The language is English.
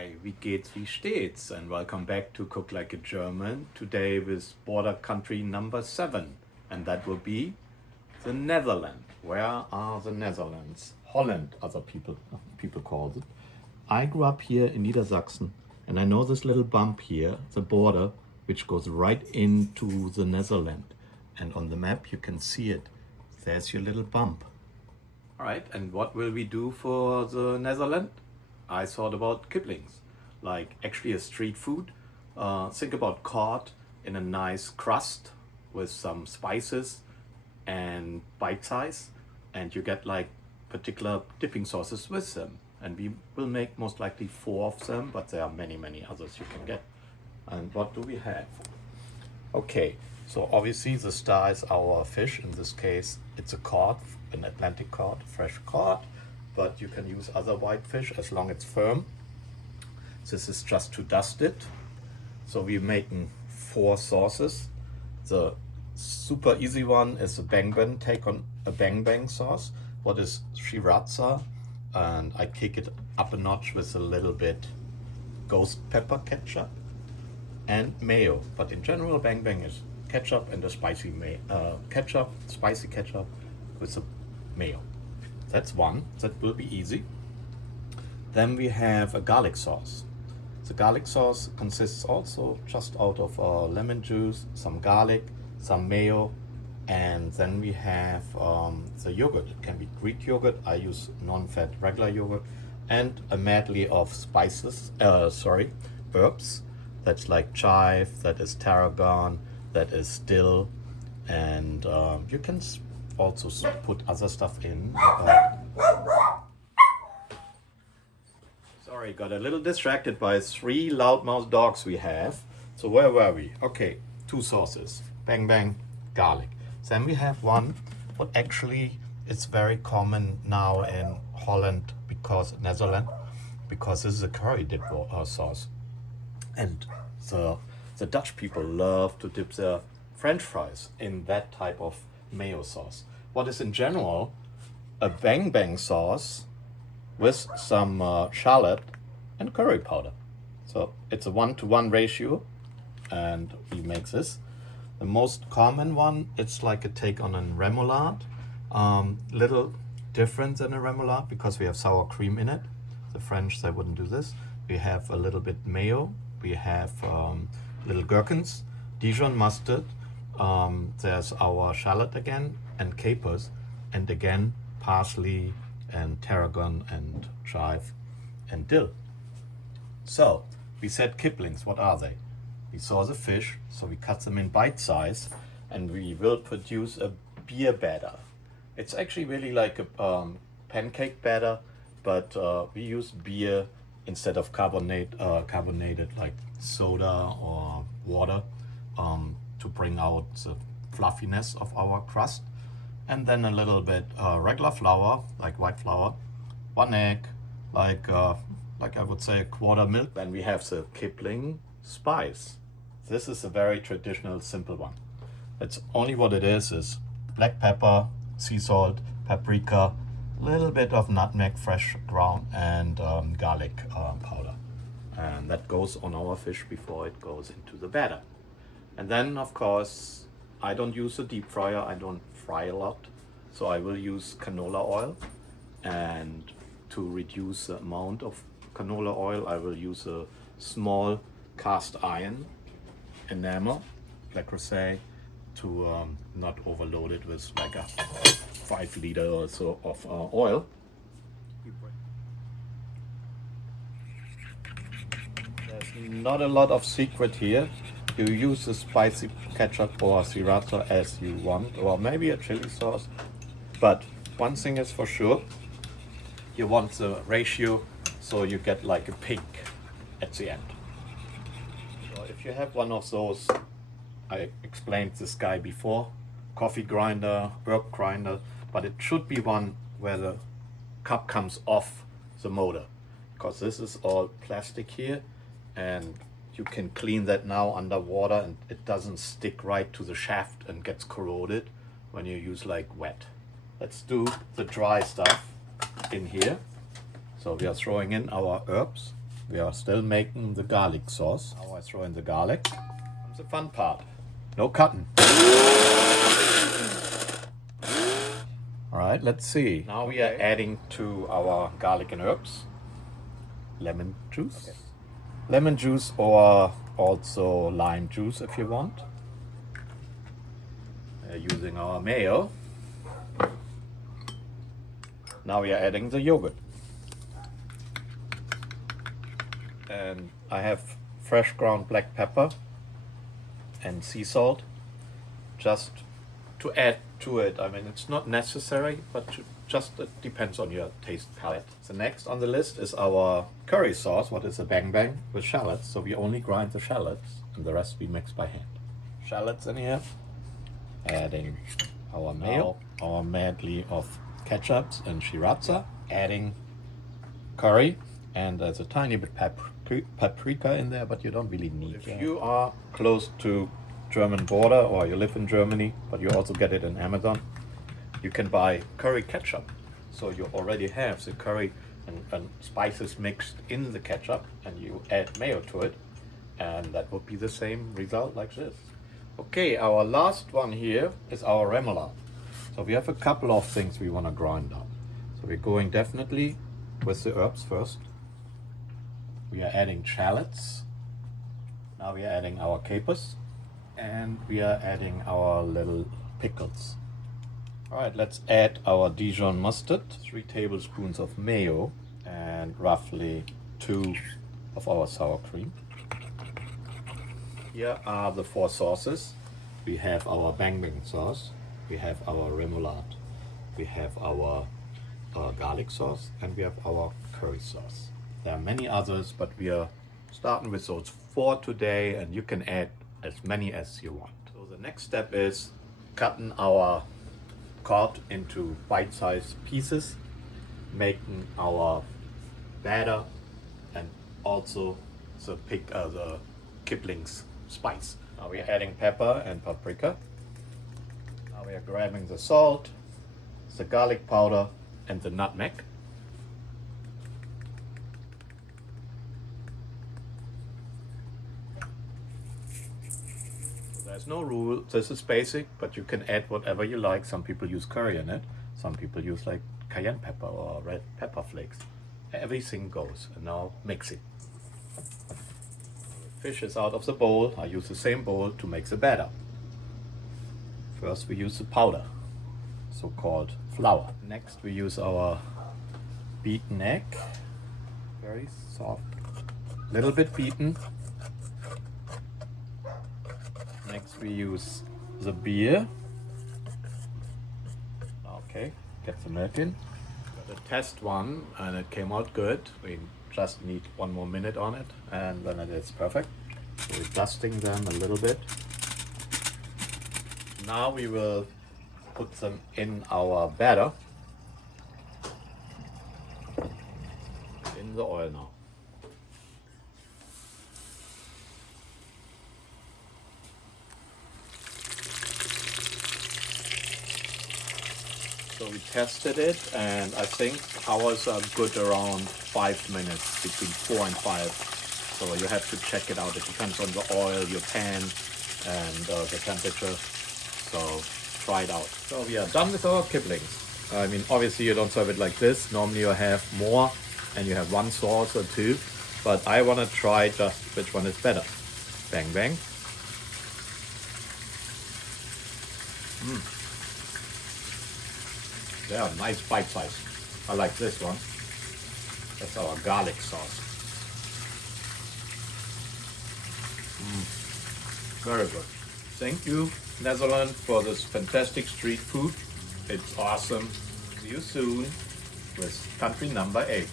Hi, wie geht's, wie steht's? And welcome back to Cook Like a German, today with border country number 7. And that will be the Netherlands. Where are the Netherlands? Holland, other people call it. I grew up here in Niedersachsen, and I know this little bump here, the border, which goes right into the Netherlands. And on the map you can see it. There's your little bump. All right, and what will we do for the Netherlands? I thought about Kibbelings, like actually a street food. Think about cod in a nice crust with some spices and bite size, and you get like particular dipping sauces with them. And we will make most likely 4 of them, but there are many others you can get. And what do we have? Okay, so obviously the star is our fish. In this case, it's a cod, an Atlantic cod, fresh cod, but you can use other white fish as long as it's firm. This is just to dust it. So we're making 4 sauces. The super easy one is a bang bang, take on a bang bang sauce. What is sriracha? And I kick it up a notch with a little bit ghost pepper ketchup and mayo. But in general, bang bang is ketchup and a spicy spicy ketchup with a mayo. That's one. That will be easy. Then we have a garlic sauce. The garlic sauce consists also just out of lemon juice, some garlic, some mayo, and then we have the yogurt. It can be Greek yogurt. I use non-fat regular yogurt, and a medley of spices. Herbs. That's like chive. That is tarragon. That is dill, and you can also put other stuff in. Sorry, got a little distracted by 3 loudmouth dogs we have. So where were we? Okay, 2 sauces. Bang bang, garlic. Then we have one, what actually is very common now in Holland, because Netherlands, because this is a curry dip sauce. And the Dutch people love to dip their French fries in that type of mayo sauce. What is in general a bang bang sauce with some shallot and curry powder. So it's a 1-to-1 ratio, and we make this. The most common one, it's like a take on a remoulade. Little different than a remoulade because we have sour cream in it. The French, they wouldn't do this. We have a little bit mayo. We have little gherkins, Dijon mustard. There's our shallot again, and capers, and again parsley and tarragon and chive and dill. So we said Kibblings. What are they? We saw the fish, so we cut them in bite size, and we will produce a beer batter. It's actually really like a pancake batter, but we use beer instead of carbonated like soda or water, to bring out the fluffiness of our crust. And then a little bit regular flour, like white flour, 1 egg, like I would say a quarter milk. Then we have the Kibbeling spice. This is a very traditional, simple one. It's only what it is black pepper, sea salt, paprika, a little bit of nutmeg, fresh ground, and garlic powder. And that goes on our fish before it goes into the batter. And then, of course, I don't use a deep fryer. I don't fry a lot. So I will use canola oil. And to reduce the amount of canola oil, I will use a small cast iron enamel, like I say, to not overload it with like a 5 liter or so of oil. There's not a lot of secret here. You use the spicy ketchup or sriracha as you want, or maybe a chili sauce. But one thing is for sure, you want the ratio so you get like a pink at the end. So if you have one of those, I explained this guy before, coffee grinder, herb grinder, but it should be one where the cup comes off the motor, because this is all plastic here, and you can clean that now underwater and it doesn't stick right to the shaft and gets corroded when you use like wet. Let's do the dry stuff in here. So we are throwing in our herbs, We are still making the garlic sauce. Now I throw in the garlic. Comes the fun part. No cutting. Alright, let's see. Now we are adding to our garlic and herbs lemon juice. Okay. Lemon juice or also lime juice if you want. Using our mayo. Now we are adding the yogurt. And I have fresh ground black pepper and sea salt just to add to it. I mean, it's not necessary, but it depends on your taste palette. So next on the list is our curry sauce, what is a bang bang with shallots. So we only grind the shallots and the rest we mix by hand. Shallots in here. Adding our mayo, our medley of ketchups and sriracha. Adding curry, and there's a tiny bit paprika in there, but you don't really need it. If you are close to German border or you live in Germany, but you also get it in Amazon, you can buy curry ketchup. So you already have the curry and spices mixed in the ketchup, and you add mayo to it, and that would be the same result like this. Okay, our last one here is our remoulade. So we have a couple of things we want to grind up. So we're going definitely with the herbs first. We are adding shallots. Now we are adding our capers. And we are adding our little pickles. Alright, let's add our Dijon mustard, 3 tablespoons of mayo, and roughly 2 of our sour cream. Here are the 4 sauces. We have our bang bang sauce, we have our remoulade, we have our garlic sauce, and we have our curry sauce. There are many others, but we are starting with those 4 today, and you can add as many as you want. So the next step is cutting our cod into bite-sized pieces, making our batter, and also the Kibbeling's spice. Now we are adding pepper and paprika. Now we are grabbing the salt, the garlic powder, and the nutmeg. There's no rule, this is basic, but you can add whatever you like. Some people use curry in it, some people use like cayenne pepper or red pepper flakes. Everything goes, and now mix it. Fish is out of the bowl. I use the same bowl to make the batter. First we use the powder, so-called flour. Next we use our beaten egg, very soft, little bit beaten. Next we use the beer. Okay, get the milk in. Got a test one and it came out good. We just need 1 more minute on it and then it is perfect. So we're dusting them a little bit. Now we will put them in our batter. In the oil now. So we tested it, and I think ours are good around 5 minutes, between 4 and 5. So you have to check it out. It depends on the oil, your pan, and the temperature. So try it out. So we are done with our Kibblings. I mean, obviously you don't serve it like this. Normally you have more, and you have 1 sauce or 2. But I want to try just which one is better. Bang bang. They are nice bite size. I like this one. That's our garlic sauce. Very good. Thank you, Netherlands, for this fantastic street food. It's awesome. See you soon with country number 8.